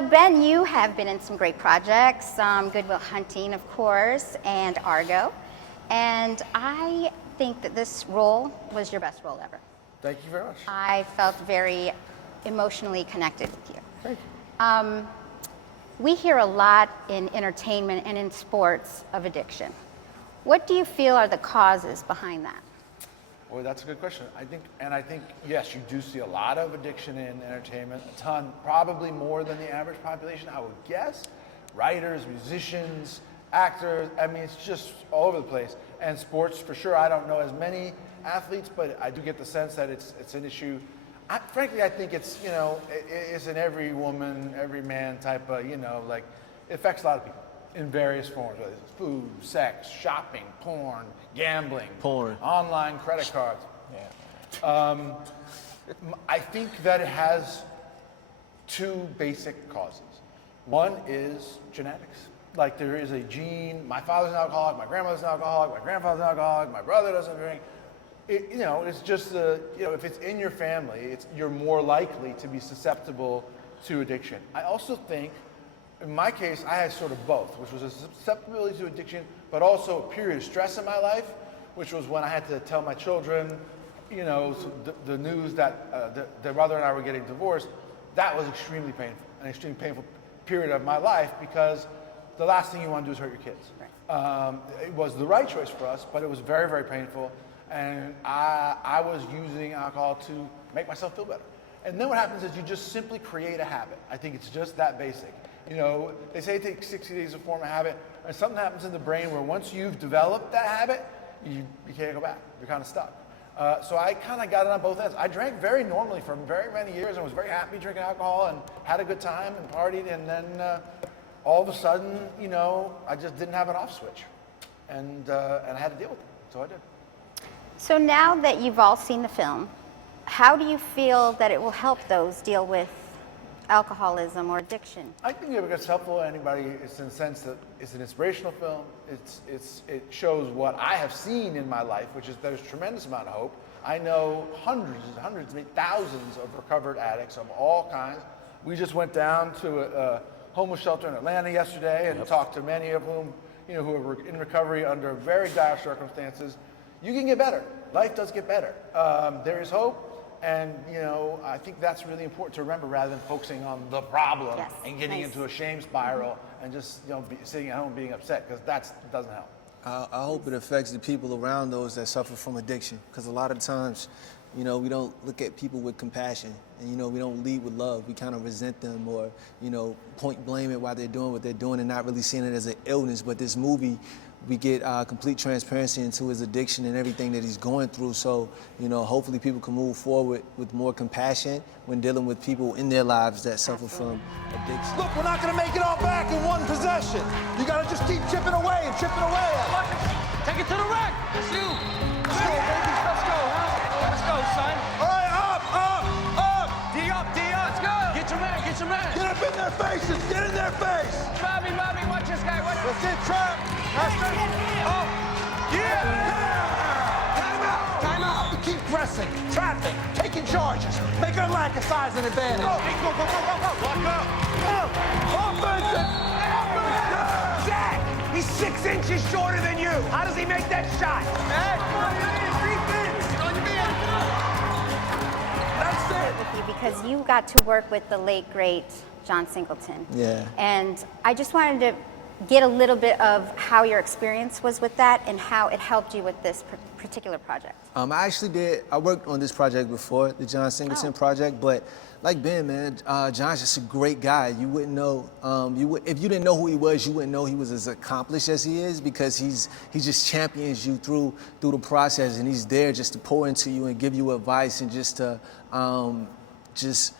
So Ben, you have been in some great projects, Good Will Hunting, of course, and Argo. And I think that this role was your best role ever. Thank you very much. I felt very emotionally connected with you. Thank you. We hear a lot in entertainment and in sports of addiction. What do you feel are the causes behind that? Well, that's a good question. I think, yes, you do see a lot of addiction in entertainment, a ton, probably more than the average population, I would guess. Writers, musicians, actors, I mean, it's just all over the place. And sports, for sure, I don't know as many athletes, but I do get the sense that it's an issue. Frankly, I think it's, it's in every woman, every man type of, like, it affects a lot of people in various forms, whether it's food, sex, shopping, porn, gambling, online credit cards. Yeah. I think that it has two basic causes. One is genetics. Like there is a gene, my father's an alcoholic, my grandmother's an alcoholic, my grandfather's an alcoholic, my brother doesn't drink. It's just if it's in your family, you're more likely to be susceptible to addiction. I also think, in my case, I had sort of both, which was a susceptibility to addiction, but also a period of stress in my life, which was when I had to tell my children, the news that their mother and I were getting divorced. That was extremely painful, an extremely painful period of my life, because the last thing you want to do is hurt your kids. Right. It was the right choice for us, but it was very, very painful. And I was using alcohol to make myself feel better. And then what happens is you just simply create a habit. I think it's just that basic. They say it takes 60 days to form a habit, and something happens in the brain where once you've developed that habit, you can't go back. You're kind of stuck. So I kind of got it on both ends. I drank very normally for very many years and was very happy drinking alcohol and had a good time and partied, and then all of a sudden, I just didn't have an off switch, and I had to deal with it. So I did. So now that you've all seen the film, how do you feel that it will help those deal with alcoholism or addiction? I think it's helpful to anybody. It's in the sense that it's an inspirational film. It shows what I have seen in my life, which is there's a tremendous amount of hope. I know hundreds, maybe thousands of recovered addicts of all kinds. We just went down to a homeless shelter in Atlanta yesterday and talked to many of whom, who are in recovery under very dire circumstances. You can get better. Life does get better. There is hope. And, I think that's really important to remember rather than focusing on the problem and getting into a shame spiral and just, sitting at home being upset, because that doesn't help. I hope it affects the people around those that suffer from addiction, because a lot of times, we don't look at people with compassion, and, we don't lead with love. We kind of resent them or, point blame at why they're doing what they're doing and not really seeing it as an illness. But this movie, we get complete transparency into his addiction and everything that he's going through. So, hopefully people can move forward with more compassion when dealing with people in their lives that suffer from addiction. Look, we're not going to make it all back in one possession. You got to just keep chipping away and chipping away at it. Take it to the rack. That's you. Let's go, baby. Let's go, huh? Let's go, son. All right, up. D up. Let's go. Get your man. Get up in their faces. Get in their face. Bobby, watch this guy. That's it, Trap. Oh, yeah! Time out. You keep pressing, trapping, taking charges. Make our lack of size an advantage. Go. Lock up. Offensive. Jack, he's 6 inches shorter than you. How does he make that shot? Hey, That's it. With you because you got to work with the late, great John Singleton. Yeah. And I just wanted to get a little bit of how your experience was with that and how it helped you with this particular project. I worked on this project before, the John Singleton project, but like Ben, man, John's just a great guy. You wouldn't know, if you didn't know who he was, you wouldn't know he was as accomplished as he is, because he just champions you through the process, and he's there just to pour into you and give you advice and just to just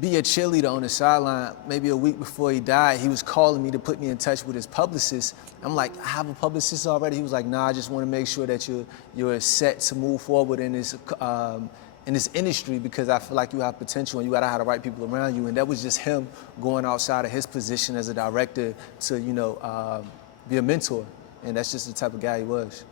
be a cheerleader on the sideline. Maybe a week before he died, he was calling me to put me in touch with his publicist. I'm like, I have a publicist already? He was like, nah, I just want to make sure that you're set to move forward in this industry, because I feel like you have potential and you gotta have the right people around you. And that was just him going outside of his position as a director to, be a mentor. And that's just the type of guy he was.